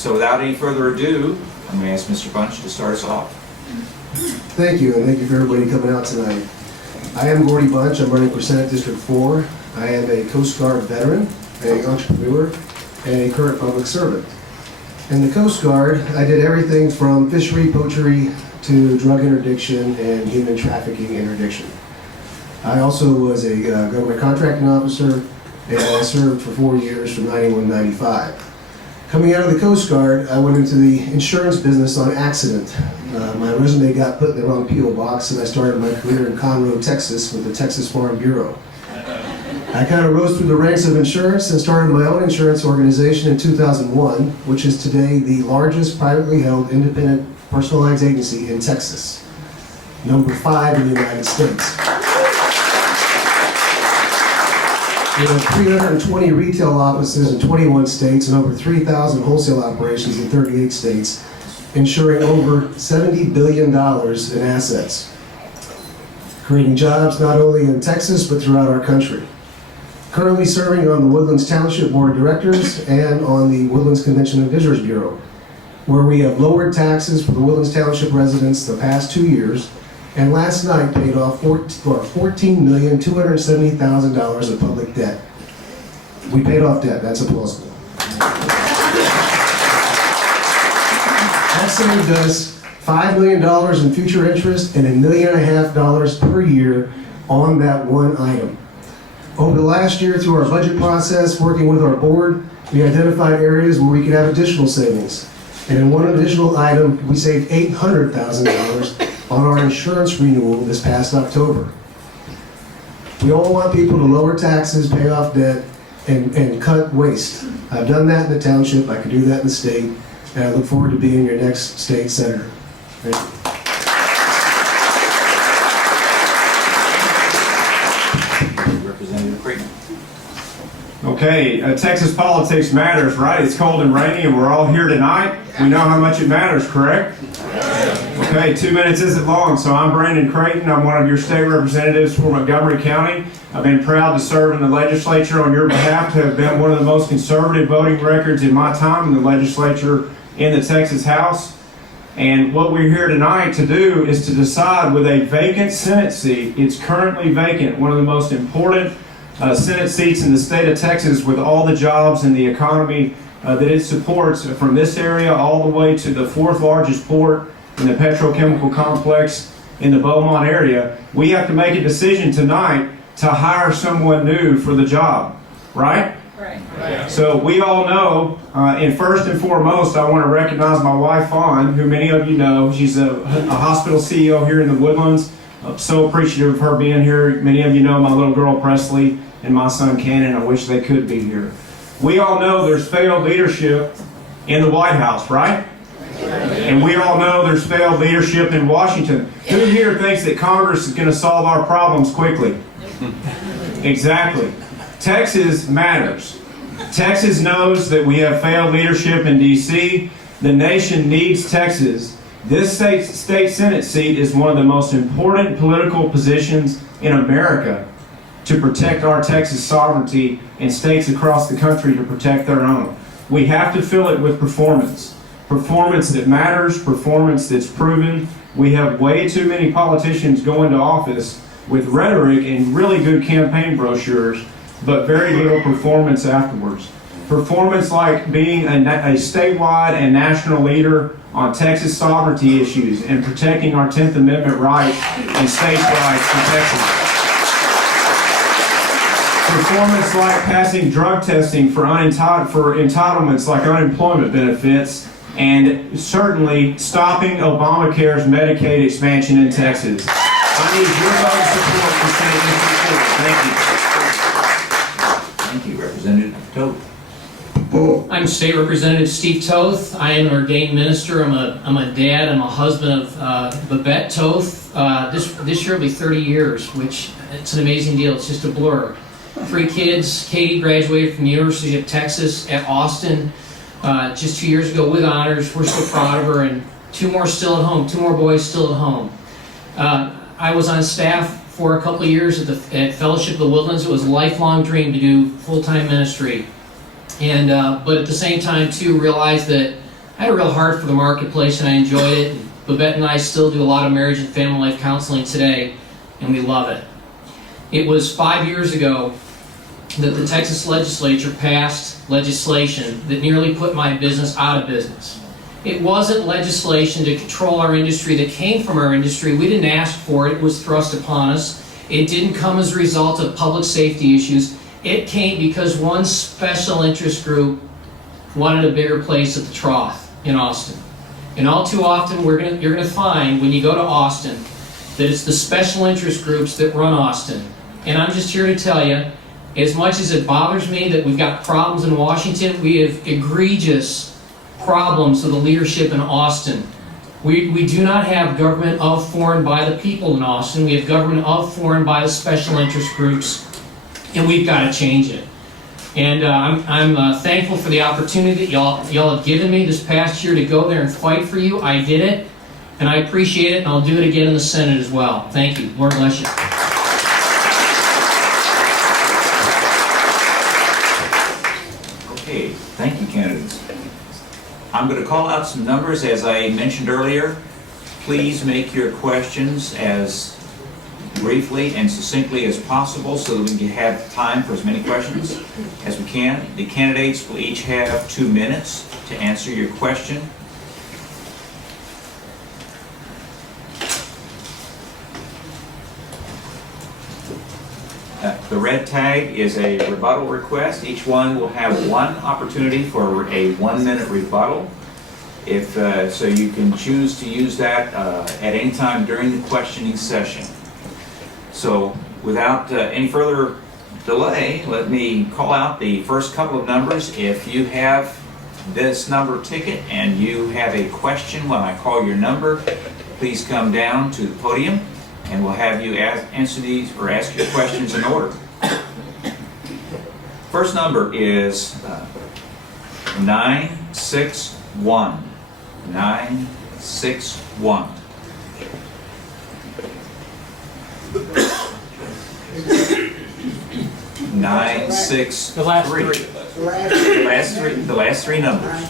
So without any further ado, I'm going to ask Mr. Bunch to start us off. Thank you, and thank you for everybody coming out tonight. I am Gordy Bunch. I'm running for Senate District 4. I am a Coast Guard veteran, an entrepreneur, and a current public servant. In the Coast Guard, I did everything from fishery, poultry, to drug interdiction and human trafficking interdiction. I also was a government contracting officer, and I served for 4 years from 91 to 95. Coming out of the Coast Guard, I went into the insurance business on accident. My resume got put in the wrong P.O. box, and I started my career in Conroe, Texas, with the Texas Farm Bureau. I kind of rose through the ranks of insurance and started my own insurance organization in 2001, which is today the largest privately held independent personal lines agency in Texas, number 5 in the United States. We have 320 retail offices in 21 states and over 3,000 wholesale operations in 38 states, insuring over $70 billion in assets, creating jobs not only in Texas but throughout our country. Currently serving on the Woodlands Township Board of Directors and on the Woodlands Convention and Visitors Bureau, where we have lowered taxes for the Woodlands Township residents the past 2 years, and last night paid off $14,270,000 of public debt. We paid off debt, that's plausible. That saved us $5 million in future interest and $1.5 million per year on that one item. Over the last year, through our budget process, working with our board, we identified areas where we could have additional savings. And in one additional item, we saved $800,000 on our insurance renewal this past October. We all want people to lower taxes, pay off debt, and cut waste. I've done that in the township, I can do that in the state, and I look forward to being your next state senator. Thank you. Representative Creighton. Okay, Texas politics matters, right? It's cold and rainy and we're all here tonight. We know how much it matters, correct? Okay, 2 minutes isn't long, so I'm Brandon Creighton. I'm one of your state representatives for Montgomery County. I've been proud to serve in the legislature on your behalf, to have been one of the most conservative voting records in my time in the legislature in the Texas House. And what we're here tonight to do is to decide with a vacant Senate seat. It's currently vacant, one of the most important Senate seats in the state of Texas, with all the jobs and the economy that it supports, from this area all the way to the 4th largest port in the petrochemical complex in the Beaumont area. We have to make a decision tonight to hire someone new for the job, right? Right. So we all know, and first and foremost, I want to recognize my wife, Fawn, who many of you know. She's a hospital CEO here in the Woodlands. I'm so appreciative of her being here. Many of you know my little girl, Presley, and my son, Cannon. I wish they could be here. We all know there's failed leadership in the White House, right? And we all know there's failed leadership in Washington. Who here thinks that Congress is going to solve our problems quickly? Exactly. Texas matters. Texas knows that we have failed leadership in D.C. The nation needs Texas. This state Senate seat is one of the most important political positions in America to protect our Texas sovereignty, and states across the country to protect their own. We have to fill it with performance. Performance that matters, performance that's proven. We have way too many politicians go into office with rhetoric and really good campaign brochures, but very little performance afterwards. Performance like being a statewide and national leader on Texas sovereignty issues and protecting our 10th Amendment rights and states' rights in Texas. Performance like passing drug testing for entitlements like unemployment benefits, and certainly stopping Obamacare's Medicaid expansion in Texas. I need your vote of support for Senate District 4. Thank you. Thank you. Representative Toth. I'm State Representative Steve Toth. I am an ordained minister. I'm a dad. I'm a husband of Babette Toth. This year will be 30 years, which it's an amazing deal. It's just a blur. 3 kids. Katie graduated from the University of Texas at Austin just 2 years ago with honors. We're so proud of her. And 2 more still at home. 2 more boys still at home. I was on staff for a couple of years at Fellowship of the Woodlands. It was a lifelong dream to do full-time ministry. And but at the same time, too, realized that I had a real heart for the marketplace and I enjoyed it. Babette and I still do a lot of marriage and family life counseling today, and we love it. It was 5 years ago that the Texas legislature passed legislation that nearly put my business out of business. It wasn't legislation to control our industry that came from our industry. We didn't ask for it. It was thrust upon us. It didn't come as a result of public safety issues. It came because one special interest group wanted a bigger place at the Toth in Austin. And all too often, you're going to find when you go to Austin that it's the special interest groups that run Austin. And I'm just here to tell you, as much as it bothers me that we've got problems in Washington, we have egregious problems with the leadership in Austin. We do not have government of, for, and by the people in Austin. We have government of, for, and by the special interest groups, and we've got to change it. And I'm thankful for the opportunity that y'all have given me this past year to go there and fight for you. I did it, and I appreciate it, and I'll do it again in the Senate as well. Thank you. Lord bless you. Okay, thank you, candidates. I'm going to call out some numbers. As I mentioned earlier, please make your questions as briefly and succinctly as possible so that we can have time for as many questions as we can. The candidates will each have 2 minutes to answer your question. The red tag is a rebuttal request. Each one will have one opportunity for a 1-minute rebuttal. So you can choose to use that at any time during the questioning session. So without any further delay, let me call out the first couple of numbers. If you have this number ticket and you have a question when I call your number, please come down to the podium and we'll have you answer these or ask your questions in order. First number is 961. 961. The last three. The last three numbers.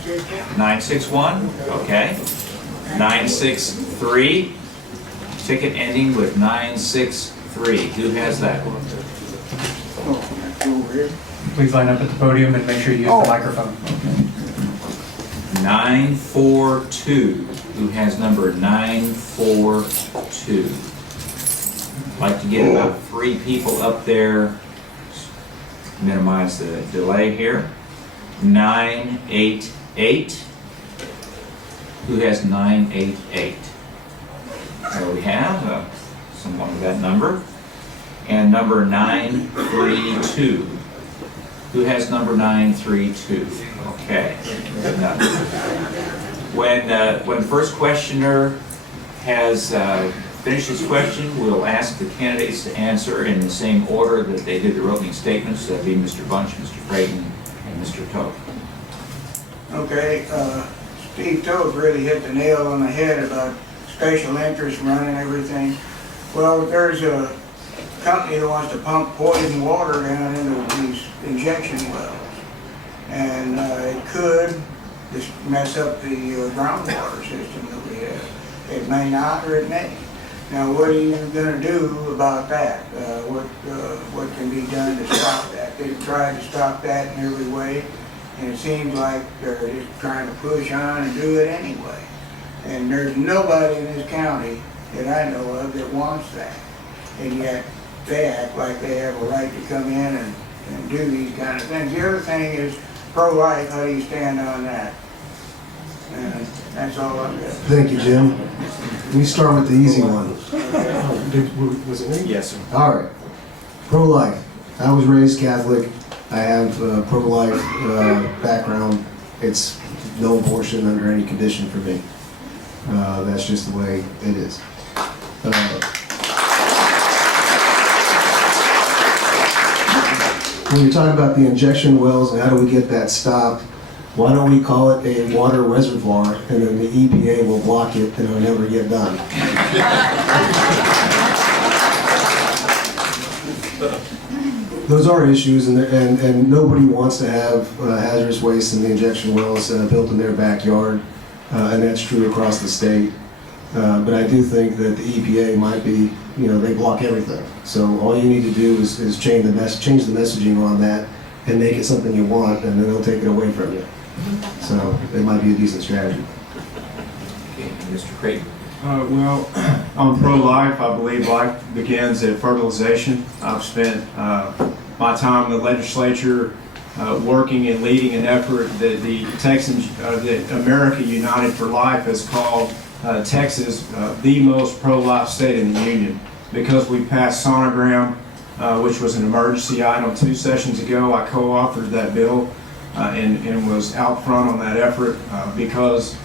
961. Okay. 963. Ticket ending with 963. Who has that one? Please line up at the podium and make sure you use the microphone. 942. Who has number 942? I'd like to get about 3 people up there. Minimize the delay here. 988. Who has 988? There we have someone with that number. And number 932. Who has number 932? Okay. When the first questioner has finished his question, we'll ask the candidates to answer in the same order that they did their opening statements. That'd be Mr. Bunch, Mr. Creighton, and Mr. Toth. Okay, Steve Toth really hit the nail on the head about special interest running everything. Well, there's a company that wants to pump poison water down into these injection wells. And it could just mess up the groundwater system that we have. It may not, or it may. Now, what are you going to do about that? What can be done to stop that? They've tried to stop that in every way, and it seems like they're just trying to push on and do it anyway. And there's nobody in this county that I know of that wants that. And yet, they act like they have a right to come in and do these kind of things. The other thing is pro-life. How do you stand on that? And that's all I've got. Thank you, Jim. Let me start with the easy one. Was it me? Yes, sir. All right. Pro-life. I was raised Catholic. I have a pro-life background. It's no abortion under any condition for me. That's just the way it is. When you're talking about the injection wells and how do we get that stopped, why don't we call it a water reservoir and then the EPA will block it and it'll never get done. Those are issues and nobody wants to have hazardous waste in the injection wells built in their backyard. and that's true across the state. But I do think that the EPA might be, they block everything. So all you need to do is change the messaging on that and make it something you want, and then they'll take it away from you. So it might be a decent strategy. Okay, Mr. Creighton. Well, on pro-life, I believe life begins at fertilization. I've spent my time in the legislature working and leading an effort that the Texans, that America United for Life has called Texas the most pro-life state in the union, because we passed sonogram, which was an emergency item 2 sessions ago. I co-authored that bill and was out front on that effort because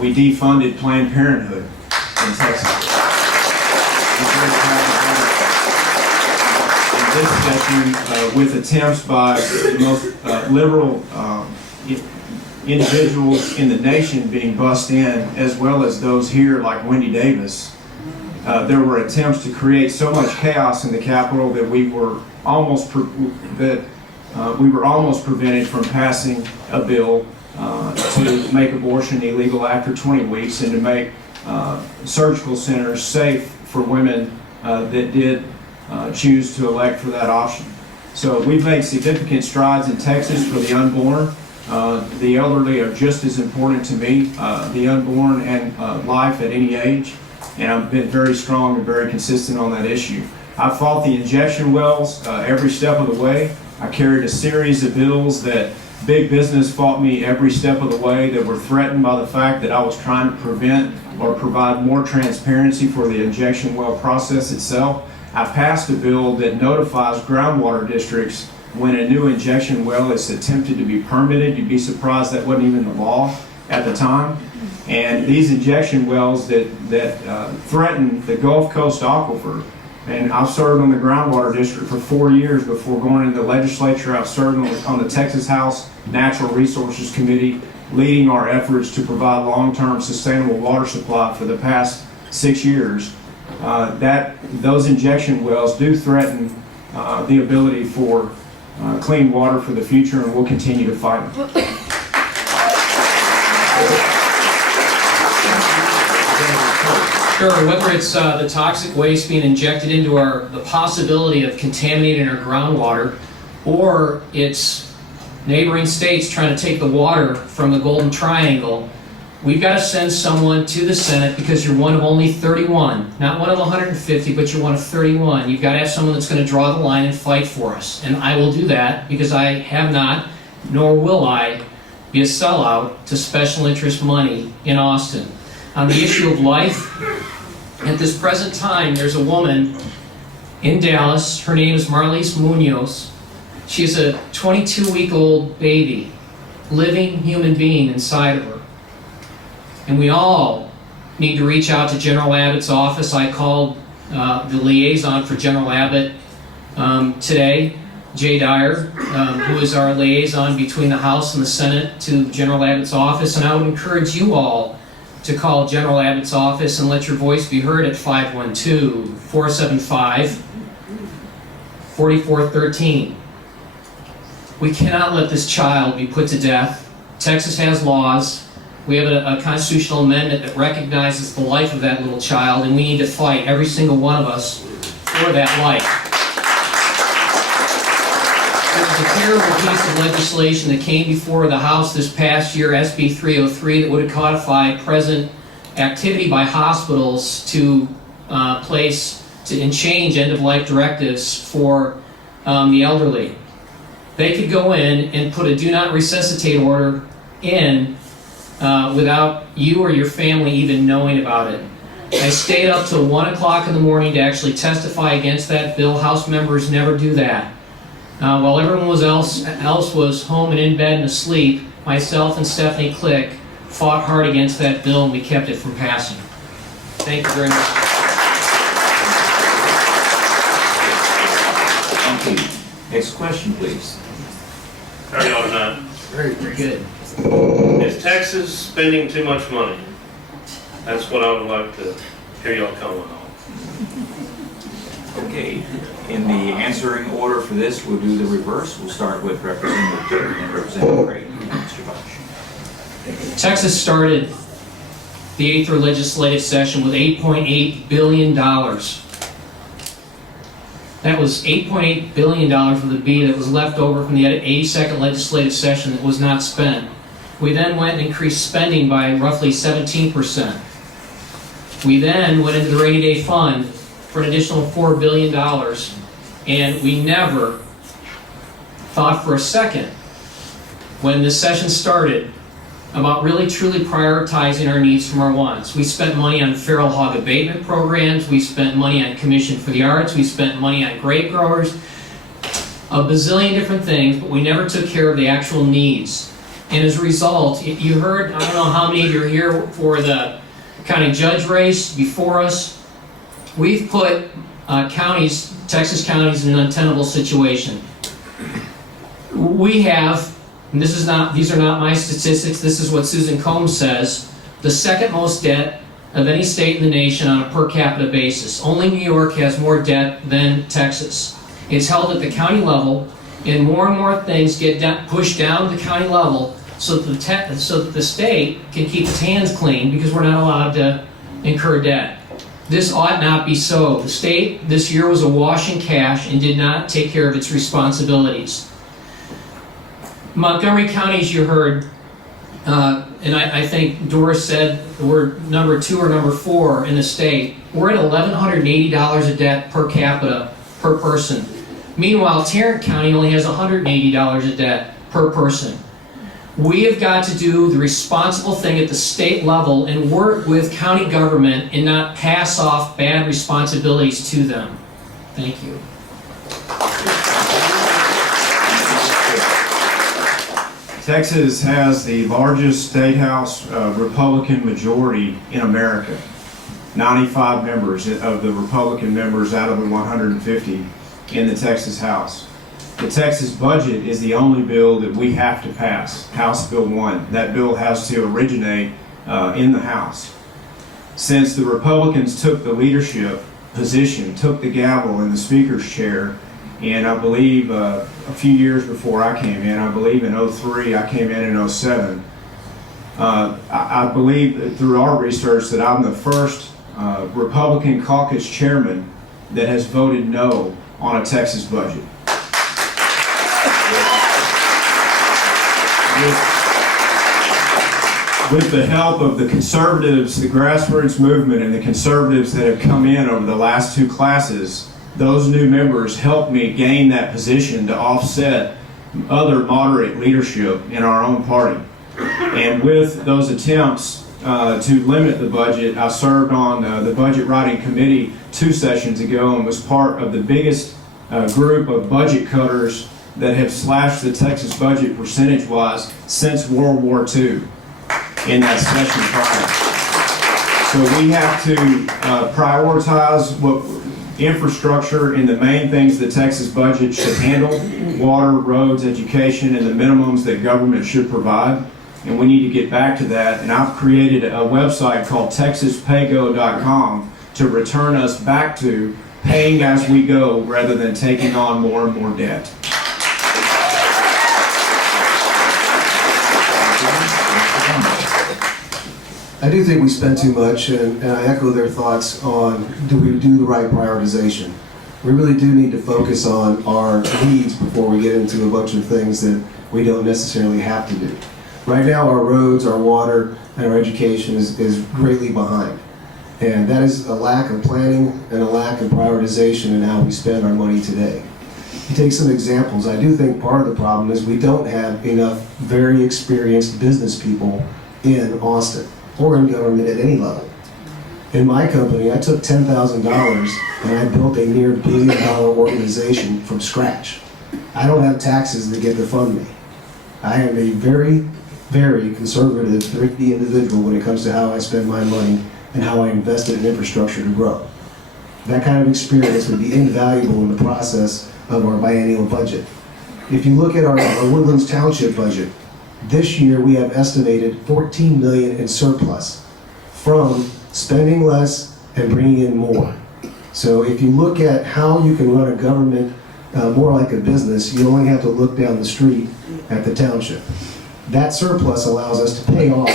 we defunded Planned Parenthood in Texas. In this session, with attempts by the most liberal individuals in the nation being bussed in, as well as those here like Wendy Davis, there were attempts to create so much chaos in the Capitol that we were almost prevented from passing a bill to make abortion illegal after 20 weeks and to make surgical centers safe for women that did choose to elect for that option. So we've made significant strides in Texas for the unborn. The elderly are just as important to me, the unborn and life at any age, and I've been very strong and very consistent on that issue. I fought the injection wells every step of the way. I carried a series of bills that big business fought me every step of the way, that were threatened by the fact that I was trying to prevent or provide more transparency for the injection well process itself. I passed a bill that notifies groundwater districts when a new injection well is attempted to be permitted. You'd be surprised that wasn't even the law at the time. And these injection wells that threaten the Gulf Coast aquifer, and I've served on the groundwater district for 4 years before going into the legislature. I've served on the Texas House Natural Resources Committee, leading our efforts to provide long-term sustainable water supply for the past 6 years. Those injection wells do threaten the ability for clean water for the future, and we'll continue to fight them. Sure, whether it's the toxic waste being injected into the possibility of contaminating our groundwater, or it's neighboring states trying to take the water from the Golden Triangle, we've got to send someone to the Senate, because you're one of only 31, not one of 150, but you're one of 31. You've got to have someone that's going to draw the line and fight for us. And I will do that, because I have not, nor will I, be a sellout to special interest money in Austin. On the issue of life, at this present time, there's a woman in Dallas. Her name is Marlise Munoz. She's a 22-week-old baby, living human being inside of her. And we all need to reach out to General Abbott's office. I called the liaison for General Abbott today, Jay Dyer, who is our liaison between the House and the Senate to General Abbott's office. And I would encourage you all to call General Abbott's office and let your voice be heard at 512-475-4413. We cannot let this child be put to death. Texas has laws. We have a constitutional amendment that recognizes the life of that little child, and we need to fight, every single one of us, for that life. There was a terrible piece of legislation that came before the House this past year, SB 303, that would have codified present activity by hospitals to and change end-of-life directives for the elderly. They could go in and put a do not resuscitate order in without you or your family even knowing about it. I stayed up till 1 o'clock in the morning to actually testify against that bill. House members never do that. While everyone else was home and in bed and asleep, myself and Stephanie Click fought hard against that bill, and we kept it from passing. Thank you very much. Thank you. Next question, please. How are y'all tonight? Very good. Is Texas spending too much money? That's what I would like to hear y'all comment on. Okay, in the answering order for this, we'll do the reverse. We'll start with Representative Creighton and Representative Creighton. Mr. Bunch. Texas started the 83rd legislative session with $8.8 billion. That was $8.8 billion with a B that was left over from the 82nd legislative session that was not spent. We then went and increased spending by roughly 17%. We then went into the rainy day fund for an additional $4 billion, and we never thought for a second when this session started about really truly prioritizing our needs from our wants. We spent money on feral hog abatement programs, we spent money on Commission for the Arts, we spent money on grape growers, a bazillion different things, but we never took care of the actual needs. And as a result, you heard, I don't know how many of you are here for the county judge race before us. We've put counties, Texas counties, in an untenable situation. We have, and these are not my statistics, this is what Susan Combs says, the second most debt of any state in the nation on a per capita basis. Only New York has more debt than Texas. It's held at the county level, and more things get pushed down the county level so that the state can keep its hands clean because we're not allowed to incur debt. This ought not be so. The state this year was awash in cash and did not take care of its responsibilities. Montgomery County, as you heard, and I think Doris said we're number 2 or number 4 in the state. We're at $1,180 of debt per capita per person. Meanwhile, Tarrant County only has $180 of debt per person. We have got to do the responsible thing at the state level and work with county government and not pass off bad responsibilities to them. Thank you. Texas has the largest state house Republican majority in America. 95 members of the Republican members out of the 150 in the Texas House. The Texas budget is the only bill that we have to pass, House Bill 1. That bill has to originate in the House. Since the Republicans took the leadership position, took the gavel in the Speaker's chair, and I believe a few years before I came in, I believe in 03, I came in 07, I believe through our research that I'm the first Republican caucus chairman that has voted no on a Texas budget. With the help of the conservatives, the grassroots movement, and the conservatives that have come in over the last 2 classes, those new members helped me gain that position to offset other moderate leadership in our own party. And with those attempts to limit the budget, I served on the budget writing committee 2 sessions ago and was part of the biggest group of budget cutters that have slashed the Texas budget percentage-wise since World War II in that session prior. So we have to prioritize what infrastructure and the main things the Texas budget should handle: water, roads, education, and the minimums that government should provide. And we need to get back to that. And I've created a website called TexasPayGo.com to return us back to paying as we go rather than taking on more and more debt. I do think we spend too much, and I echo their thoughts on, do we do the right prioritization? We really do need to focus on our needs before we get into a bunch of things that we don't necessarily have to do. Right now, our roads, our water, and our education is greatly behind. And that is a lack of planning and a lack of prioritization in how we spend our money today. To take some examples, I do think part of the problem is we don't have enough very experienced business people in Austin or in government at any level. In my company, I took $10,000 and I built a near $1 billion organization from scratch. I don't have taxes that get to fund me. I am a very, very conservative, thrifty individual when it comes to how I spend my money and how I invest it in infrastructure to grow. That kind of experience would be invaluable in the process of our biennial budget. If you look at our Woodlands Township budget, this year we have estimated $14 million in surplus from spending less and bringing in more. So if you look at how you can run a government more like a business, you only have to look down the street at the township. That surplus allows us to pay off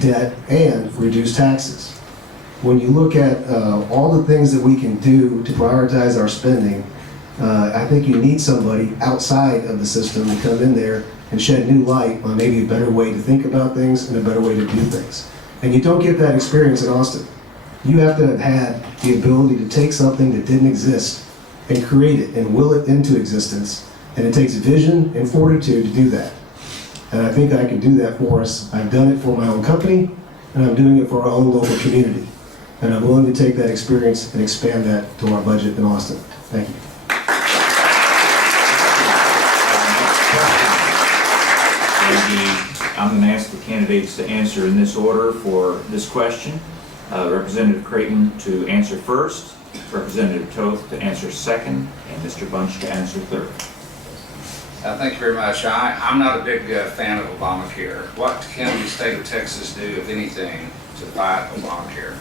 debt and reduce taxes. When you look at all the things that we can do to prioritize our spending, I think you need somebody outside of the system to come in there and shed new light on maybe a better way to think about things and a better way to do things. And you don't get that experience in Austin. You have to have had the ability to take something that didn't exist and create it and will it into existence. And it takes vision and fortitude to do that. And I think I can do that for us. I've done it for my own company, and I'm doing it for our own local community. And I'm willing to take that experience and expand that to our budget in Austin. Thank you. I'm going to ask the candidates to answer in this order for this question. Representative Creighton to answer first, Representative Toth to answer second, and Mr. Bunch to answer third. Thank you very much. I'm not a big fan of Obamacare. What can the state of Texas do, if anything, to fight Obamacare?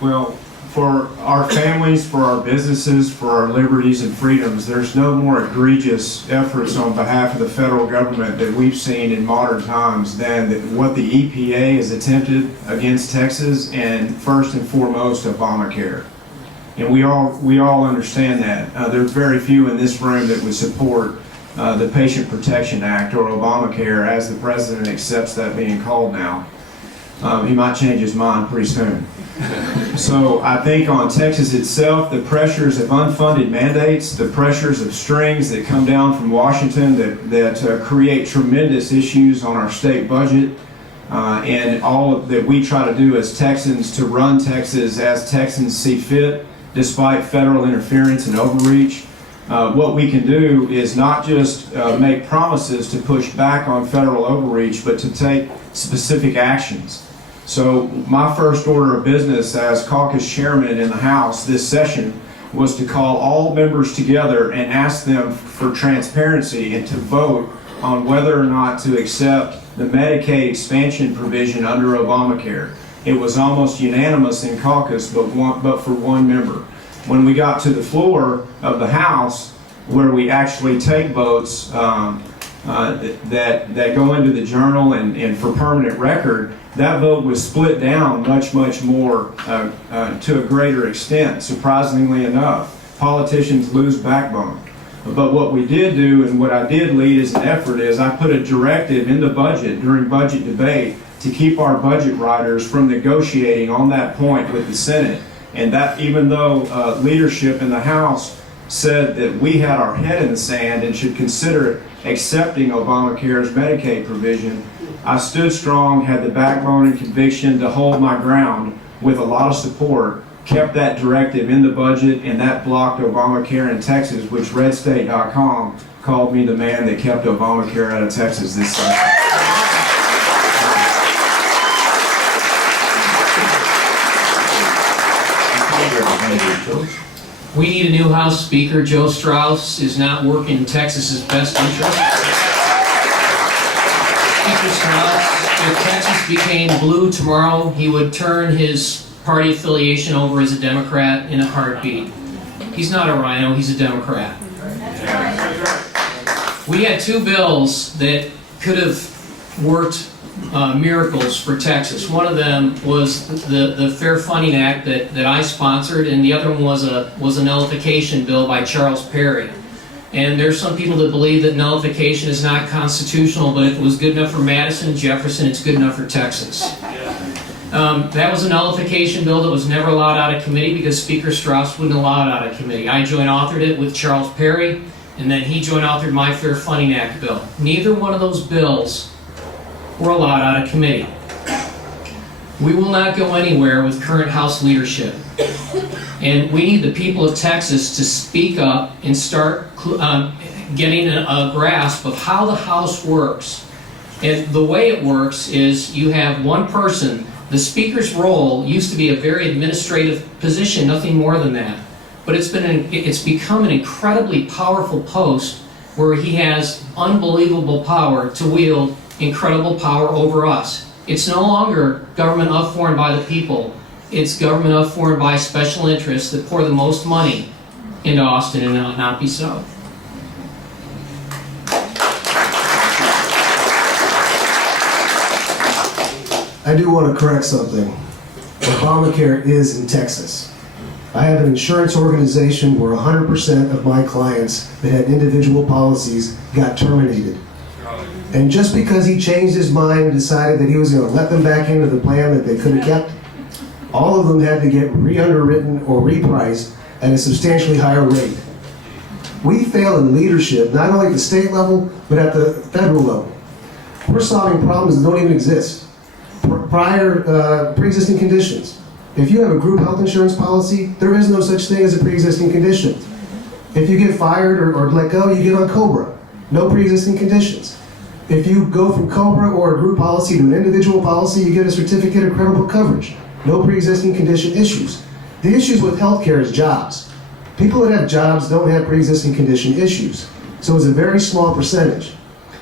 Well, for our families, for our businesses, for our liberties and freedoms, there's no more egregious efforts on behalf of the federal government that we've seen in modern times than what the EPA has attempted against Texas, and first and foremost, Obamacare. And we all understand that. There's very few in this room that would support the Patient Protection Act or Obamacare as the president accepts that being called now. He might change his mind pretty soon. So I think on Texas itself, the pressures of unfunded mandates, the pressures of strings that come down from Washington that create tremendous issues on our state budget, and all that we try to do as Texans to run Texas as Texans see fit, despite federal interference and overreach. What we can do is not just make promises to push back on federal overreach, but to take specific actions. So my first order of business as caucus chairman in the House this session was to call all members together and ask them for transparency and to vote on whether or not to accept the Medicaid expansion provision under Obamacare. It was almost unanimous in caucus, but for one member. When we got to the floor of the House, where we actually take votes that go into the journal and for permanent record, that vote was split down much more to a greater extent, surprisingly enough. Politicians lose backbone. But what we did do, and what I did lead as an effort, is I put a directive in the budget during budget debate to keep our budget writers from negotiating on that point with the Senate. And that even though leadership in the House said that we had our head in the sand and should consider accepting Obamacare's Medicaid provision, I stood strong, had the backbone and conviction to hold my ground with a lot of support, kept that directive in the budget, and that blocked Obamacare in Texas, which redstate.com called me the man that kept Obamacare out of Texas this session. We need a new House Speaker. Joe Strauss is not working in Texas's best interest. Speaker Strauss, if Texas became blue tomorrow, he would turn his party affiliation over as a Democrat in a heartbeat. He's not a rhino, he's a Democrat. We had two bills that could have worked miracles for Texas. One of them was the Fair Funding Act that I sponsored, and the other one was a nullification bill by Charles Perry. And there's some people that believe that nullification is not constitutional, but if it was good enough for Madison and Jefferson, it's good enough for Texas. That was a nullification bill that was never allowed out of committee because Speaker Strauss wouldn't allow it out of committee. I joint authored it with Charles Perry, and then he joint authored my Fair Funding Act bill. Neither one of those bills were allowed out of committee. We will not go anywhere with current House leadership. And we need the people of Texas to speak up and start getting a grasp of how the House works. And the way it works is you have one person. The Speaker's role used to be a very administrative position, nothing more than that. But it's become an incredibly powerful post where he has unbelievable power to wield incredible power over us. It's no longer government of, for, and by the people. It's government of, for, and by special interests that pour the most money into Austin, and not be so. I do want to correct something. Obamacare is in Texas. I have an insurance organization where 100% of my clients that had individual policies got terminated. And just because he changed his mind and decided that he was going to let them back into the plan that they could have kept, all of them had to get re-underwritten or repriced at a substantially higher rate. We fail in leadership, not only at the state level, but at the federal level. We're solving problems that don't even exist. Pre-existing conditions. If you have a group health insurance policy, there is no such thing as a pre-existing condition. If you get fired or let go, you get on COBRA. No pre-existing conditions. If you go from COBRA or a group policy to an individual policy, you get a certificate of credible coverage. No pre-existing condition issues. The issues with healthcare is jobs. People that have jobs don't have pre-existing condition issues. So it's a very small percentage.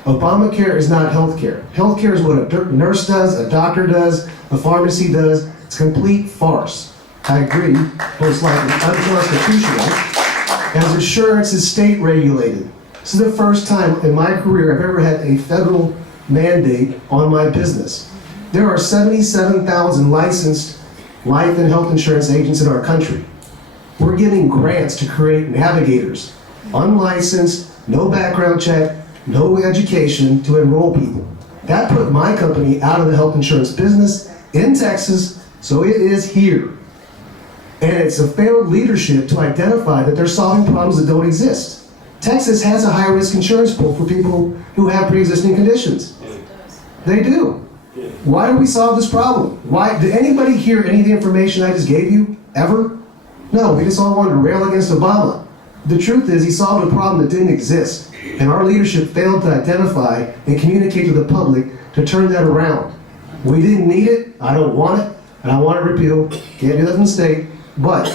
Obamacare is not healthcare. Healthcare is what a nurse does, a doctor does, a pharmacy does. It's a complete farce. I agree, most likely unconstitutional, as insurance is state regulated. This is the first time in my career I've ever had a federal mandate on my business. There are 77,000 licensed life and health insurance agents in our country. We're giving grants to create navigators, unlicensed, no background check, no education to enroll people. That put my company out of the health insurance business in Texas, so it is here. And it's a failed leadership to identify that they're solving problems that don't exist. Texas has a high-risk insurance pool for people who have pre-existing conditions. They do. Why do we solve this problem? Why? Did anybody hear any of the information I just gave you, ever? No, we just all wanted to rail against Obama. The truth is, he solved a problem that didn't exist, and our leadership failed to identify and communicate to the public to turn that around. We didn't need it, I don't want it, and I want it repealed. Can't do that from the state, but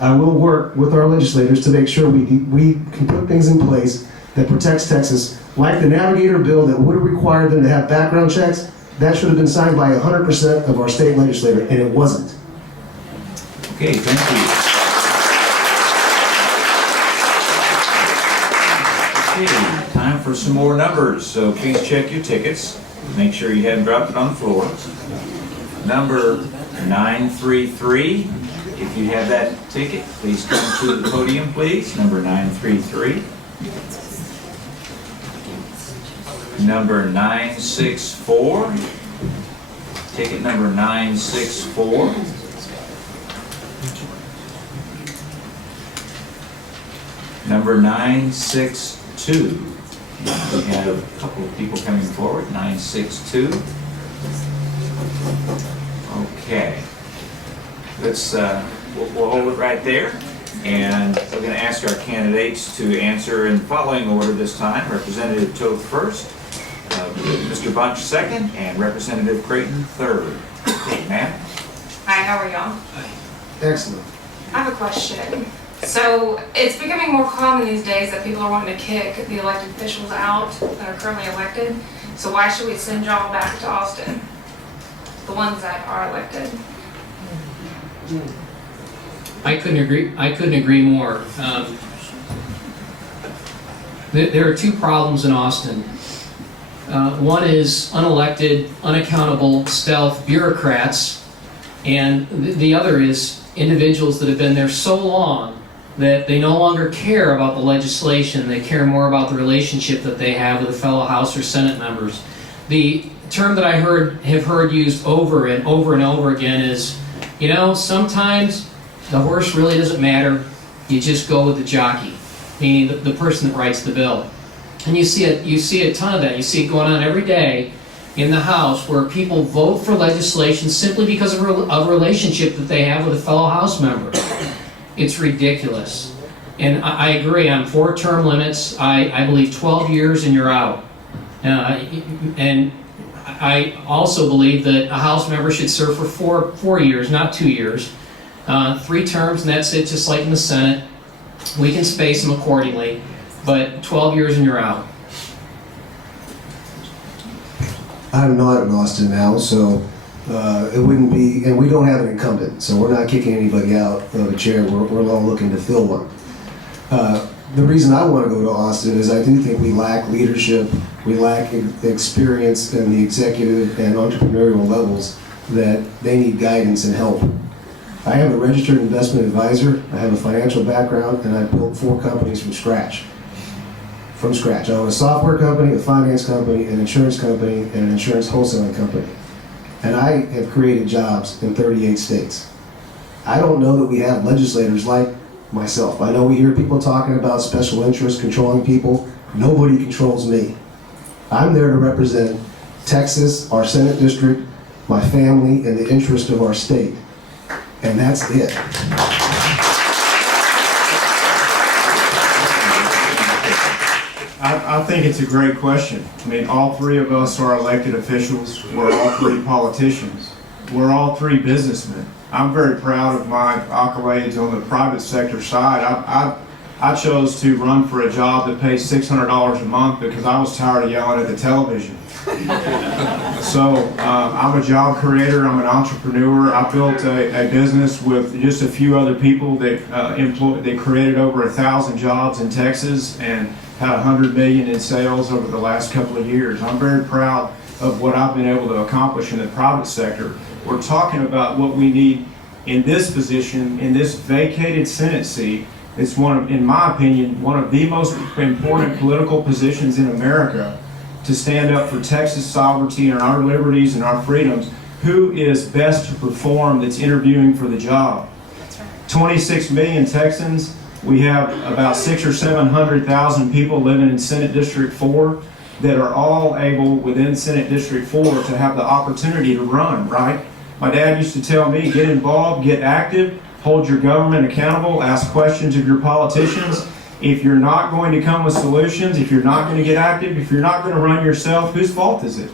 I will work with our legislators to make sure we can put things in place that protects Texas, like the Navigator bill that would have required them to have background checks. That should have been signed by 100% of our state legislator, and it wasn't. Okay, thank you. Okay, time for some more numbers, so please check your tickets. Make sure you haven't dropped it on the floor. Number 933, if you have that ticket, please come to the podium, please. Number 933. Number 964. Ticket number 964. Number 962. We have a couple of people coming forward. 962. Okay. Let's we'll hold it right there, and we're going to ask our candidates to answer in the following order this time. Representative Toth first, Mr. Bunch second, and Representative Creighton third. Okay, ma'am. Hi, how are y'all? Excellent. I have a question. So it's becoming more common these days that people are wanting to kick the elected officials out that are currently elected. So why should we send y'all back to Austin? The ones that are elected. I couldn't agree more. There are two problems in Austin. One is unelected, unaccountable, stealth bureaucrats, and the other is individuals that have been there so long that they no longer care about the legislation. They care more about the relationship that they have with the fellow House or Senate members. The term that I have heard used over and over and over again is, you know, sometimes the horse really doesn't matter. You just go with the jockey, meaning the person that writes the bill. And you see a ton of that. You see it going on every day in the House, where people vote for legislation simply because of a relationship that they have with a fellow House member. It's ridiculous. And I agree, I'm for term limits. I believe 12 years and you're out. And I also believe that a House member should serve for four years, not 2 years. 3 terms, and that's it, just like in the Senate. We can space them accordingly, but 12 years and you're out. I'm not in Austin now, so it wouldn't be, and we don't have an incumbent, so we're not kicking anybody out of a chair. We're all looking to fill one. The reason I want to go to Austin is I do think we lack leadership We lack experience in the executive and entrepreneurial levels that they need guidance and help. I am a registered investment advisor. I have a financial background, and I built 4 companies from scratch. From scratch. I own a software company, a finance company, an insurance company, and an insurance wholesaling company. And I have created jobs in 38 states. I don't know that we have legislators like myself. I know we hear people talking about special interests controlling people. Nobody controls me. I'm there to represent Texas, our Senate district, my family, and the interest of our state. And that's it. I think it's a great question. I mean, all 3 of us are elected officials. We're all 3 politicians. We're all 3 businessmen. I'm very proud of my accolades on the private sector side. I chose to run for a job that pays $600 a month because I was tired of yelling at the television. So I'm a job creator, I'm an entrepreneur. I built a business with just a few other people that they created over 1,000 jobs in Texas and had $100 million in sales over the last couple of years. I'm very proud of what I've been able to accomplish in the private sector. We're talking about what we need in this position, in this vacated Senate seat. It's in my opinion, one of the most important political positions in America to stand up for Texas sovereignty and our liberties and our freedoms. Who is best to perform that's interviewing for the job? That's right. 26 million Texans. We have about 600,000 or 700,000 people living in Senate District 4 that are all able within Senate District 4 to have the opportunity to run, right? My dad used to tell me, get involved, get active, hold your government accountable, ask questions of your politicians. If you're not going to come with solutions, if you're not going to get active, if you're not going to run yourself, whose fault is it?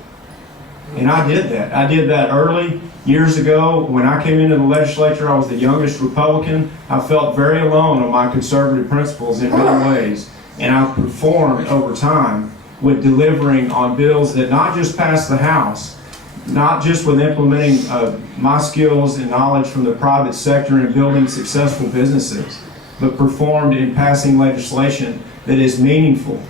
And I did that. I did that early, years ago. When I came into the legislature, I was the youngest Republican. I felt very alone on my conservative principles in many ways. And I performed over time with delivering on bills that not just passed the House, not just with implementing my skills and knowledge from the private sector and building successful businesses, but performed in passing legislation that is meaningful.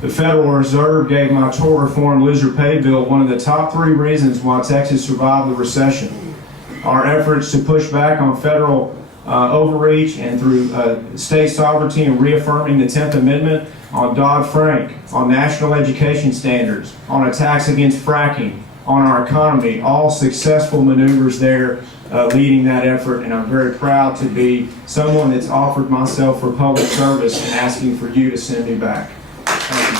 The Federal Reserve gave my tort reform loser pay bill one of the top 3 reasons why Texas survived the recession. Our efforts to push back on federal overreach and through state sovereignty and reaffirming the 10th Amendment, on Dodd-Frank, on national education standards, on attacks against fracking, on our economy, all successful maneuvers there leading that effort, and I'm very proud to be someone that's offered myself for public service and asking for you to send me back. Thank you.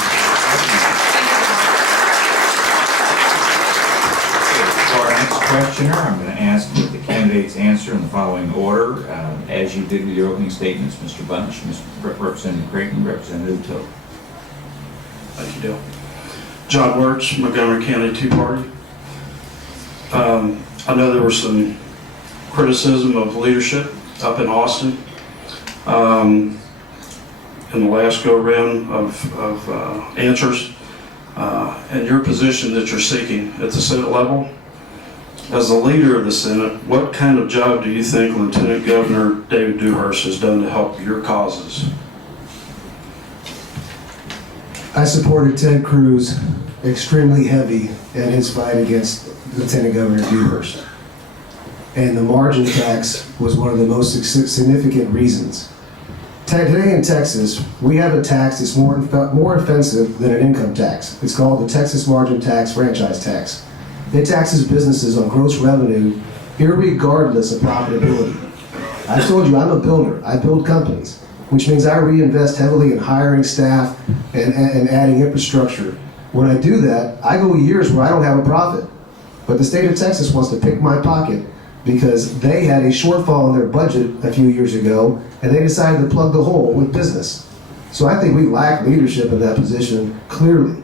For our next questioner, I'm going to ask that the candidates answer in the following order, as you did with your opening statements, Mr. Bunch, Representative Creighton, Representative Toth. Thank you, Dale. John Wirtz, Montgomery County Tea Party. I know there was some criticism of leadership up in Austin in the last go-round of answers, and your position that you're seeking at the Senate level. As the leader of the Senate, what kind of job do you think Lieutenant Governor David Dewhurst has done to help your causes? I supported Ted Cruz extremely heavy in his fight against Lieutenant Governor Dewhurst. And the margin tax was one of the most significant reasons. Today in Texas, we have a tax that's more offensive than an income tax. It's called the Texas Margin Tax Franchise Tax. It taxes businesses on gross revenue irregardless of profitability. I told you I'm a builder. I build companies, which means I reinvest heavily in hiring staff and adding infrastructure. When I do that, I go years where I don't have a profit. But the state of Texas wants to pick my pocket because they had a shortfall in their budget a few years ago, and they decided to plug the hole with business. So I think we lack leadership in that position, clearly.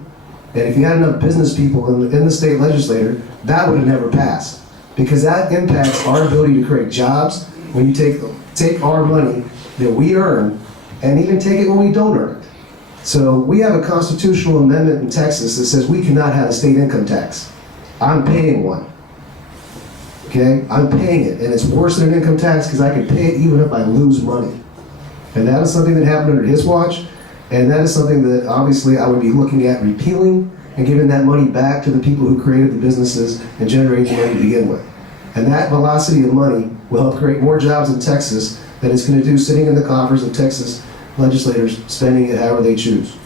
And if you had enough business people in the state legislature, that would have never passed. Because that impacts our ability to create jobs when you take our money that we earn and even take it when we don't earn it. So we have a constitutional amendment in Texas that says we cannot have a state income tax. I'm paying one. Okay? I'm paying it, and it's worse than an income tax because I can pay it even if I lose money. And that is something that happened under his watch. And that is something that obviously I would be looking at repealing and giving that money back to the people who created the businesses and generated the money to begin with. And that velocity of money will help create more jobs in Texas than it's going to do sitting in the coffers of Texas legislators spending it however they choose.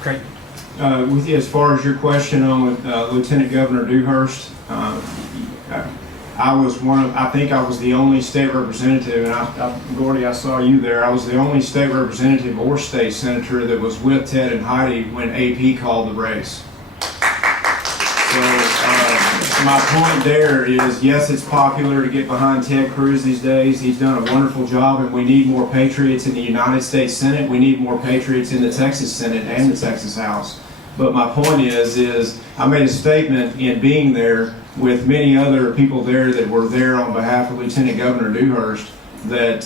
Creighton. With you, as far as your question on Lieutenant Governor Dewhurst, I think I was the only state representative, and Gordy, I saw you there. I was the only state representative or state senator that was with Ted and Heidi when AP called the race. So my point there is, yes, it's popular to get behind Ted Cruz these days. He's done a wonderful job, and we need more patriots in the United States Senate. We need more patriots in the Texas Senate and the Texas House. But my point is I made a statement in being there with many other people there that were there on behalf of Lieutenant Governor Dewhurst that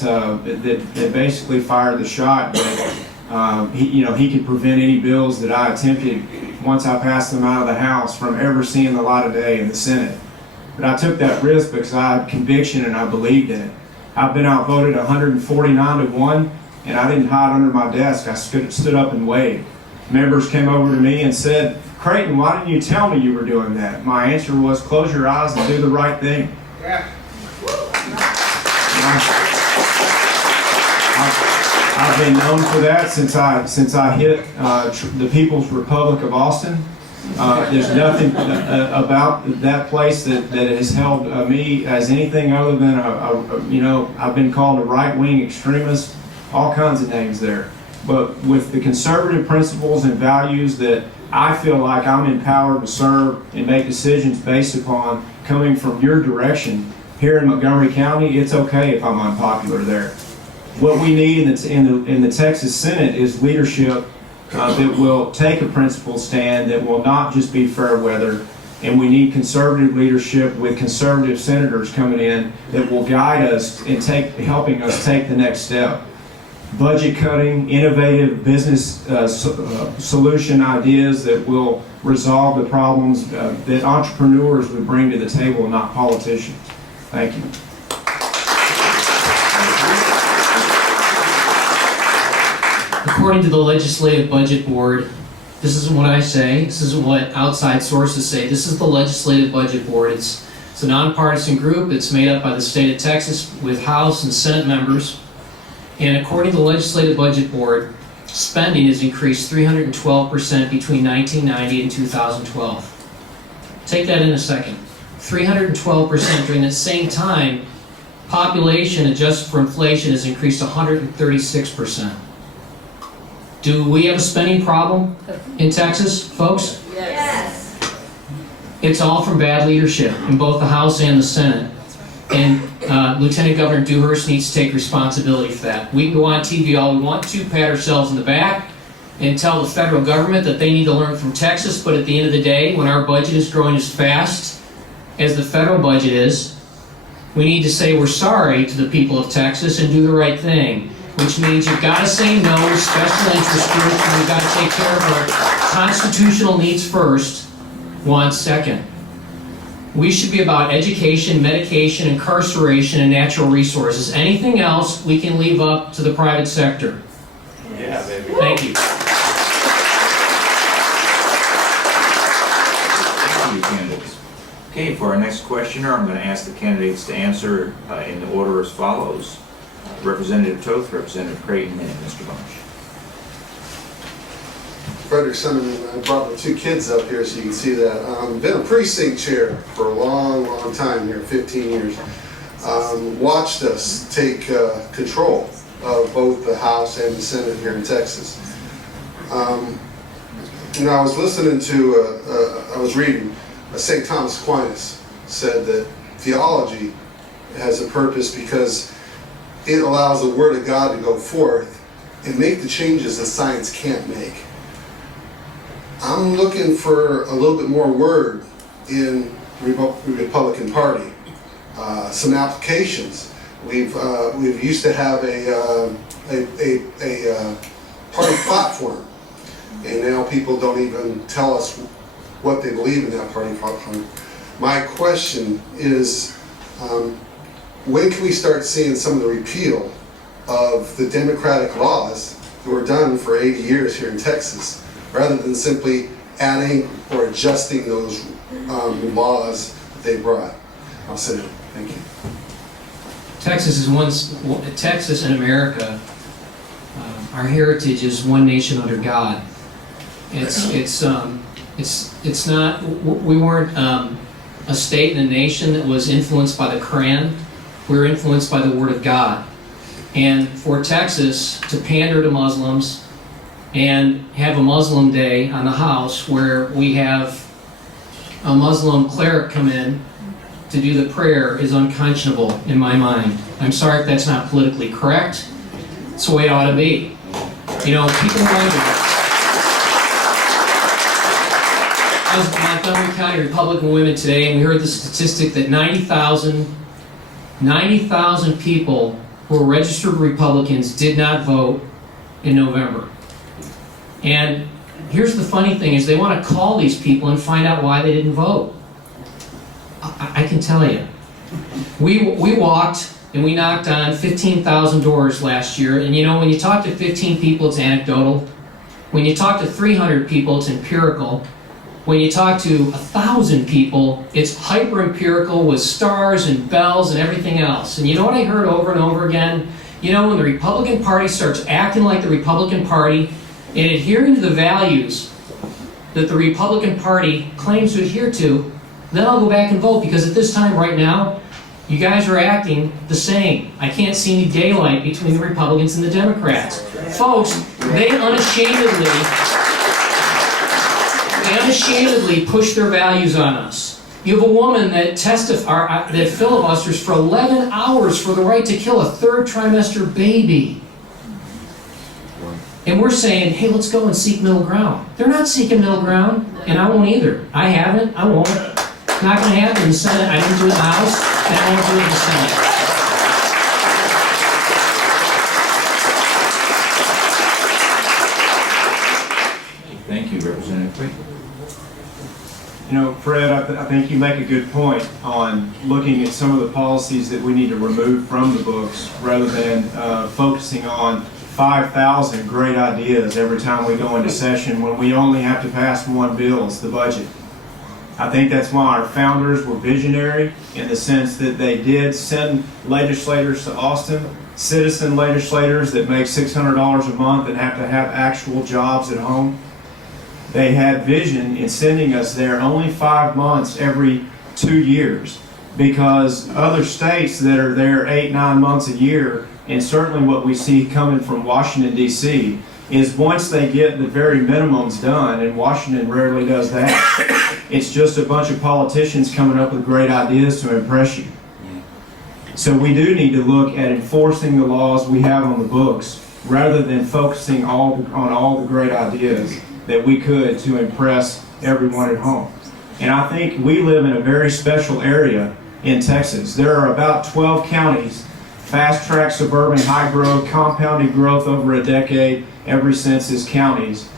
basically fired the shot that he could prevent any bills that I attempted once I passed them out of the House from ever seeing the light of day in the Senate. But I took that risk because I had conviction and I believed in it. I've been outvoted 149-1, and I didn't hide under my desk. I stood up and waved. Members came over to me and said, "Creighton, why didn't you tell me you were doing that?" My answer was, close your eyes and do the right thing. Yeah. I've been known for that since I hit the People's Republic of Austin. There's nothing about that place that has held me as anything other than I've been called a right-wing extremist, all kinds of names there. But with the conservative principles and values that I feel like I'm empowered to serve and make decisions based upon coming from your direction here in Montgomery County, it's okay if I'm unpopular there. What we need in the Texas Senate is leadership that will take a principled stand, that will not just be fair weather. And we need conservative leadership with conservative senators coming in that will guide us and helping us take the next step. Budget cutting, innovative business solution ideas that will resolve the problems that entrepreneurs would bring to the table, not politicians. Thank you. According to the Legislative Budget Board, this isn't what I say, this isn't what outside sources say, this is the Legislative Budget Board. It's a nonpartisan group. It's made up by the state of Texas with House and Senate members. And according to the Legislative Budget Board, spending has increased 312% between 1990 and 2012. Take that in a second. 312%. During that same time, population adjusted for inflation has increased 136%. Do we have a spending problem in Texas, folks? Yes. It's all from bad leadership in both the House and the Senate. And Lieutenant Governor Dewhurst needs to take responsibility for that. We can go on TV all we want to, pat ourselves in the back, and tell the federal government that they need to learn from Texas, but at the end of the day, when our budget is growing as fast as the federal budget is, we need to say we're sorry to the people of Texas and do the right thing, which means you've got to say no to special interest groups, and we've got to take care of our constitutional needs first. 1 second. We should be about education, medication, incarceration, and natural resources. Anything else we can leave up to the private sector. Yeah, baby. Thank you. Thank you, candidates. Okay, for our next questioner, I'm going to ask the candidates to answer in the order as follows. Representative Toth, Representative Creighton, and Mr. Bunch. Fessenden, I brought my 2 kids up here so you can see that. Been a precinct chair for a long, long time here, 15 years. Watched us take control of both the House and the Senate here in Texas. And I was listening to, I was reading, St. Thomas Aquinas said that theology has a purpose because it allows the Word of God to go forth and make the changes that science can't make. I'm looking for a little bit more word in the Republican Party. Some applications. We've used to have a party platform, and now people don't even tell us what they believe in that party platform. My question is, when can we start seeing some of the repeal of the democratic laws that were done for 80 years here in Texas, rather than simply adding or adjusting those laws that they brought? I'll sit down. Thank you. Texas and America, our heritage is one nation under God. It's not, we weren't a state and a nation that was influenced by the Quran. We were influenced by the Word of God. And for Texas to pander to Muslims and have a Muslim day on the House where we have a Muslim cleric come in to do the prayer is unconscionable in my mind. I'm sorry if that's not politically correct. It's the way it ought to be. You know, people wonder. I was at Montgomery County Republican Women today, and we heard the statistic that 90,000 people who were registered Republicans did not vote in November. And here's the funny thing is they want to call these people and find out why they didn't vote. I can tell you. We walked and we knocked on 15,000 doors last year, and you know, when you talk to 15 people, it's anecdotal. When you talk to 300 people, it's empirical. When you talk to 1,000 people, it's hyper-empirical with stars and bells and everything else. And you know what I heard over and over again? You know, when the Republican Party starts acting like the Republican Party and adhering to the values that the Republican Party claims to adhere to, then I'll go back and vote, because at this time right now, you guys are acting the same. I can't see any daylight between the Republicans and the Democrats. Folks, they unashamedly push their values on us. You have a woman that that filibusters for 11 hours for the right to kill a third trimester baby. And we're saying, hey, let's go and seek middle ground. They're not seeking middle ground, and I won't either. I haven't, I won't. Not going to happen in the Senate. I didn't do it in the House, and I won't do it in the Senate. Thank you, Representative Creighton. You know, Fred, I think you make a good point on looking at some of the policies that we need to remove from the books rather than focusing on 5,000 great ideas every time we go into session when we only have to pass one bill, it's the budget. I think that's why our founders were visionary in the sense that they did send legislators to Austin, citizen legislators that make $600 a month and have to have actual jobs at home. They had vision in sending us there only 5 months every 2 years, because other states that are there 8-9 months a year, and certainly what we see coming from Washington, D.C., is once they get the very minimums done, and Washington rarely does that, it's just a bunch of politicians coming up with great ideas to impress you. So we do need to look at enforcing the laws we have on the books rather than focusing on all the great ideas that we could to impress everyone at home. And I think we live in a very special area in Texas. There are about 12 counties, fast-track, suburban, high-growth, compounded growth over a decade, every census counties.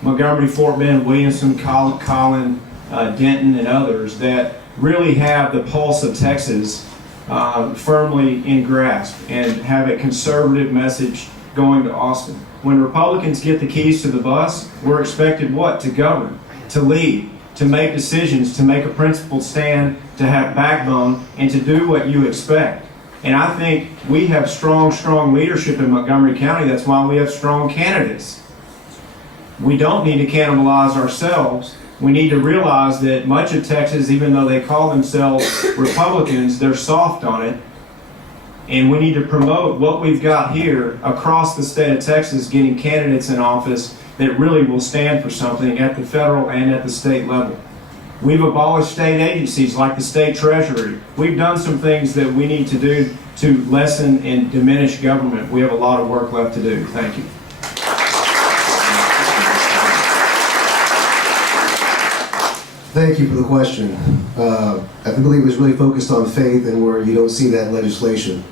Montgomery, Fort Bend, Williamson, Collin, Denton, and others that really have the pulse of Texas firmly in grasp and have a conservative message going to Austin. When Republicans get the keys to the bus, we're expected what? To govern, to lead, to make decisions, to make a principled stand, to have backbone, and to do what you expect. And I think we have strong leadership in Montgomery County. That's why we have strong candidates. We don't need to cannibalize ourselves. We need to realize that much of Texas, even though they call themselves Republicans, they're soft on it. And we need to promote what we've got here across the state of Texas, getting candidates in office that really will stand for something at the federal and at the state level. We've abolished state agencies like the state treasury. We've done some things that we need to do to lessen and diminish government. We have a lot of work left to do. Thank you. Thank you for the question. I believe it was really focused on faith and where you don't see that in legislation.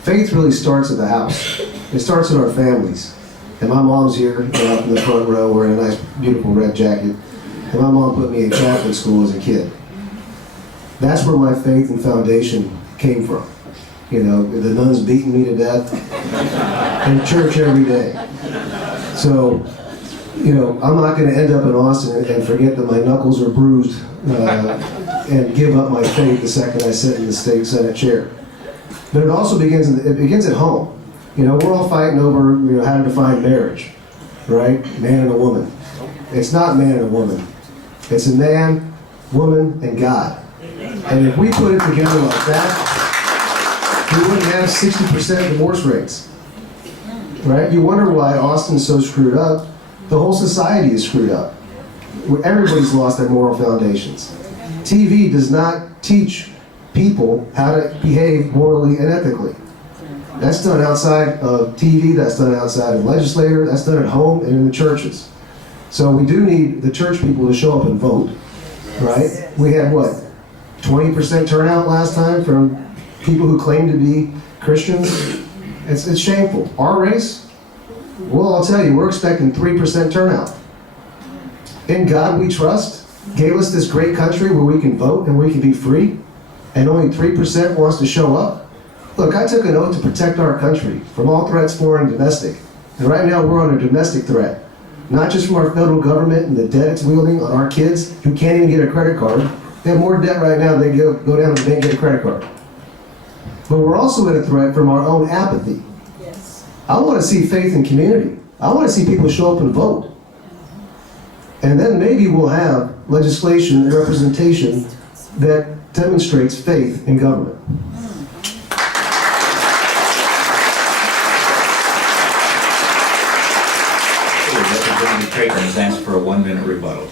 Faith really starts at the house. It starts in our families. And my mom's here up in the front row wearing a nice, beautiful red jacket. And my mom put me in Catholic school as a kid. That's where my faith and foundation came from. You know, the nuns beating me to death in church every day. So, you know, I'm not going to end up in Austin and forget that my knuckles are bruised and give up my faith the second I sit in the state Senate chair. But it also begins at home. You know, we're all fighting over, you know, how to define marriage, right? Man and a woman. It's not man and a woman. It's a man, woman, and God. And if we put it together like that, we wouldn't have 60% divorce rates, right? You wonder why Austin's so screwed up. The whole society is screwed up. Everybody's lost their moral foundations. TV does not teach people how to behave morally and ethically. That's done outside of TV, that's done outside of legislators, that's done at home and in the churches. So we do need the church people to show up and vote, right? We had what, 20% turnout last time from people who claim to be Christians? It's shameful. Our race, well, I'll tell you, we're expecting 3% turnout. In God we trust, gave us this great country where we can vote and we can be free, and only 3% wants to show up. Look, I took an oath to protect our country from all threats, foreign and domestic. And right now we're under domestic threat. Not just from our federal government and the debt it's wielding on our kids who can't even get a credit card. They have more debt right now than they go down to the bank and get a credit card. But we're also in a threat from our own apathy. Yes. I want to see faith in community. I want to see people show up and vote. And then maybe we'll have legislation and representation that demonstrates faith in government. Representative Creighton has asked for a 1-minute rebuttal.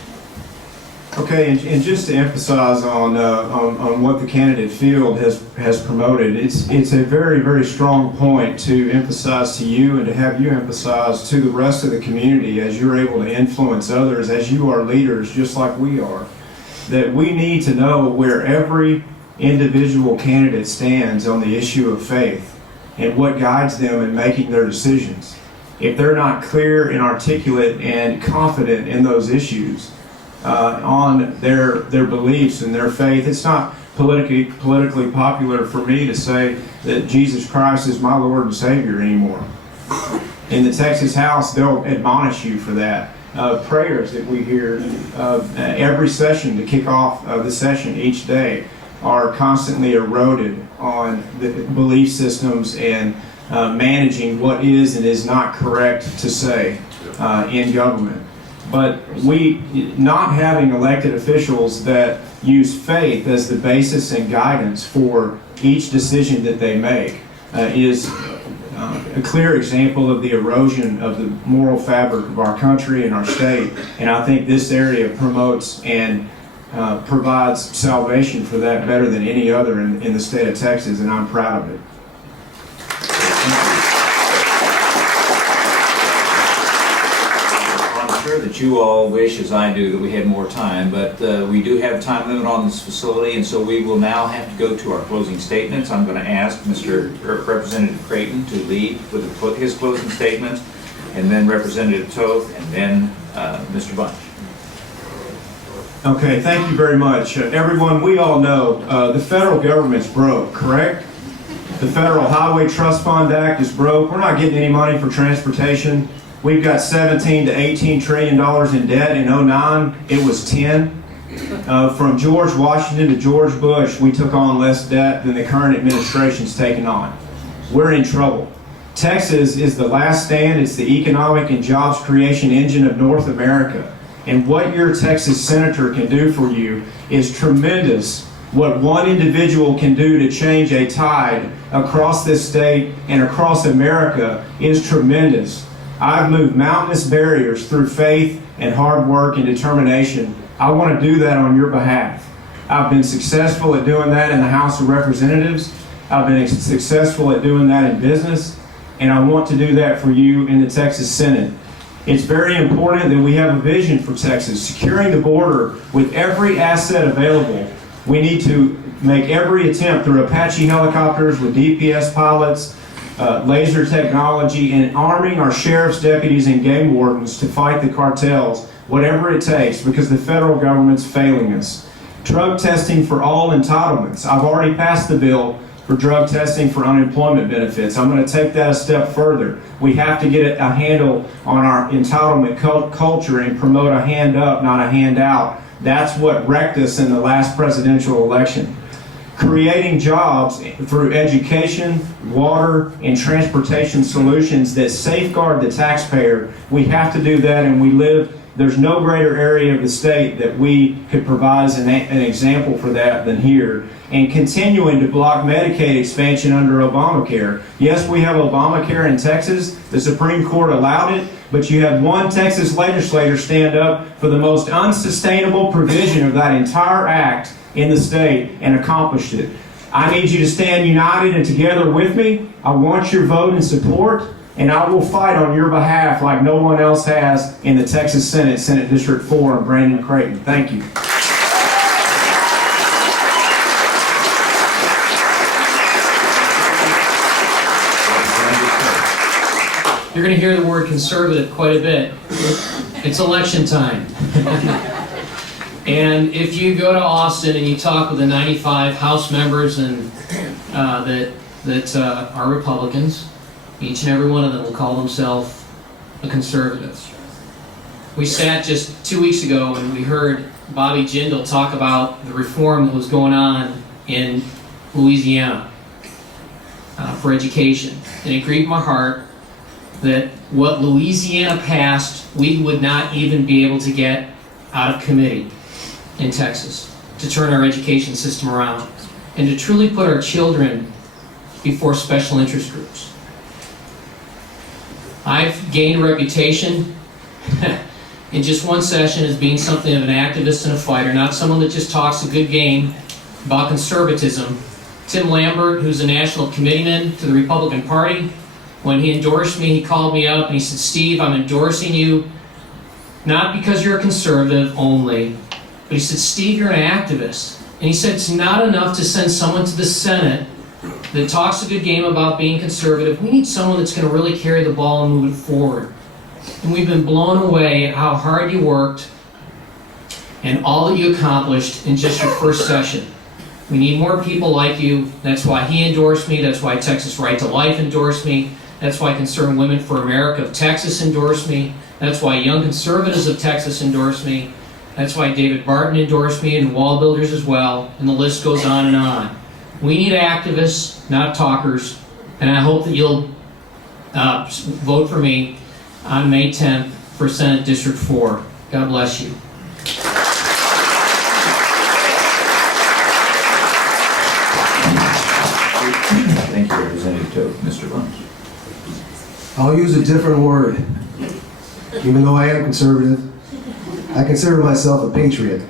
Okay, and just to emphasize on what the candidate field has promoted, it's a very, very strong point to emphasize to you and to have you emphasize to the rest of the community as you're able to influence others, as you are leaders just like we are, that we need to know where every individual candidate stands on the issue of faith and what guides them in making their decisions. If they're not clear and articulate and confident in those issues, on their beliefs and their faith, it's not politically popular for me to say that Jesus Christ is my Lord and Savior anymore. In the Texas House, they'll admonish you for that. Prayers that we hear every session to kick off the session each day are constantly eroded on the belief systems and managing what is and is not correct to say in government. But we, not having elected officials that use faith as the basis and guidance for each decision that they make is a clear example of the erosion of the moral fabric of our country and our state. And I think this area promotes and provides salvation for that better than any other in the state of Texas, and I'm proud of it. That you all wish, as I do, that we had more time, but we do have a time limit on this facility, and so we will now have to go to our closing statements. I'm going to ask Representative Creighton to lead with his closing statement, and then Representative Toth, and then Mr. Bunch. Okay, thank you very much. Everyone, we all know the federal government's broke, correct? The Federal Highway Trust Fund Act is broke. We're not getting any money for transportation. We've got $17 to $18 trillion in debt. In 2009, it was 10. From George Washington to George Bush, we took on less debt than the current administration's taken on. We're in trouble. Texas is the last stand. It's the economic and jobs creation engine of North America. And what your Texas senator can do for you is tremendous. What one individual can do to change a tide across this state and across America is tremendous. I've moved mountainous barriers through faith and hard work and determination. I want to do that on your behalf. I've been successful at doing that in the House of Representatives. I've been successful at doing that in business, and I want to do that for you in the Texas Senate. It's very important that we have a vision for Texas, securing the border with every asset available. We need to make every attempt through Apache helicopters with DPS pilots, laser technology, and arming our sheriff's deputies and game wardens to fight the cartels, whatever it takes, because the federal government's failing us. Drug testing for all entitlements. I've already passed the bill for drug testing for unemployment benefits. I'm going to take that a step further. We have to get a handle on our entitlement culture and promote a hand up, not a handout. That's what wrecked us in the last presidential election. Creating jobs through education, water, and transportation solutions that safeguard the taxpayer. We have to do that, and there's no greater area of the state that we could provide as an example for that than here. And continuing to block Medicaid expansion under Obamacare. Yes, we have Obamacare in Texas. The Supreme Court allowed it, but you had one Texas legislator stand up for the most unsustainable provision of that entire act in the state and accomplished it. I need you to stand united and together with me. I want your vote and support, and I will fight on your behalf like no one else has in the Texas Senate, Senate District 4 in Brandon, Creighton. Thank you. You're going to hear the word conservative quite a bit. It's election time. And if you go to Austin and you talk with the 95 House members and that are Republicans, each and every one of them will call themselves a conservative. We sat just 2 weeks ago and we heard Bobby Jindal talk about the reform that was going on in Louisiana for education. And it grieved my heart that what Louisiana passed, we would not even be able to get out of committee in Texas to turn our education system around and to truly put our children before special interest groups. I've gained a reputation in just one session as being something of an activist and a fighter, not someone that just talks a good game about conservatism. Tim Lambert, who's a national committeeman to the Republican Party, when he endorsed me, he called me up and he said, "Steve, I'm endorsing you not because you're a conservative only, but he said, Steve, you're an activist." And he said, it's not enough to send someone to the Senate that talks a good game about being conservative. We need someone that's going to really carry the ball and move it forward. And we've been blown away at how hard you worked and all that you accomplished in just your first session. We need more people like you. That's why he endorsed me. That's why Texas Right to Life endorsed me. That's why Concerned Women for America of Texas endorsed me. That's why Young Conservatives of Texas endorsed me. That's why David Barton endorsed me and Wall Builders as well. And the list goes on and on. We need activists, not talkers. And I hope that you'll vote for me on May 10th for Senate District 4. God bless you. Thank you, Representative Toth. Mr. Bunch. I'll use a different word. Even though I am conservative, I consider myself a patriot.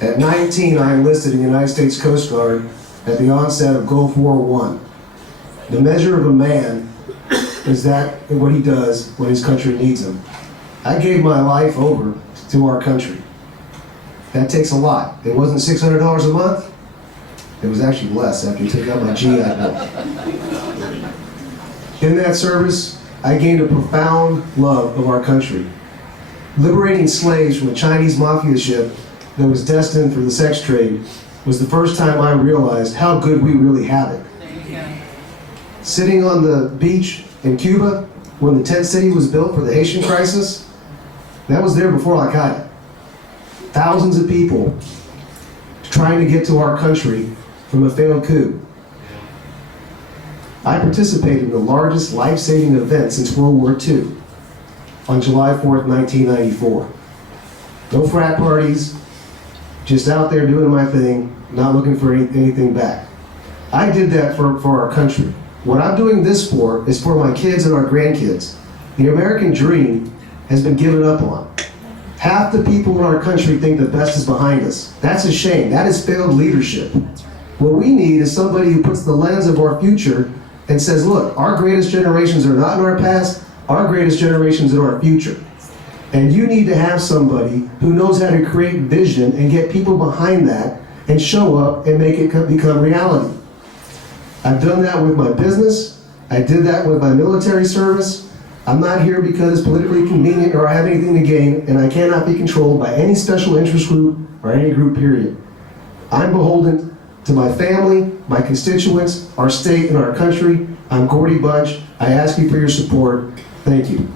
At 19, I enlisted in the United States Coast Guard at the onset of Gulf War I. The measure of a man is that what he does when his country needs him. I gave my life over to our country. That takes a lot. It wasn't $600 a month. It was actually less after you took out my GI Bill. In that service, I gained a profound love of our country. Liberating slaves from a Chinese mafia ship that was destined for the sex trade was the first time I realized how good we really have it. Sitting on the beach in Cuba when the tent city was built for the Haitian crisis, that was there before Al-Qaeda. Thousands of people trying to get to our country from a failed coup. I participated in the largest life-saving event since World War II on July 4th, 1994. No frat parties, just out there doing my thing, not looking for anything back. I did that for our country. What I'm doing this for is for my kids and our grandkids. The American dream has been given up on. Half the people in our country think the best is behind us. That's a shame. That is failed leadership. What we need is somebody who puts the lens of our future and says, look, our greatest generations are not in our past, our greatest generations are our future. And you need to have somebody who knows how to create vision and get people behind that and show up and make it become reality. I've done that with my business. I did that with my military service. I'm not here because it's politically convenient or I have anything to gain, and I cannot be controlled by any special interest group or any group, period. I'm beholden to my family, my constituents, our state, and our country. I'm Gordy Bunch. I ask you for your support. Thank you.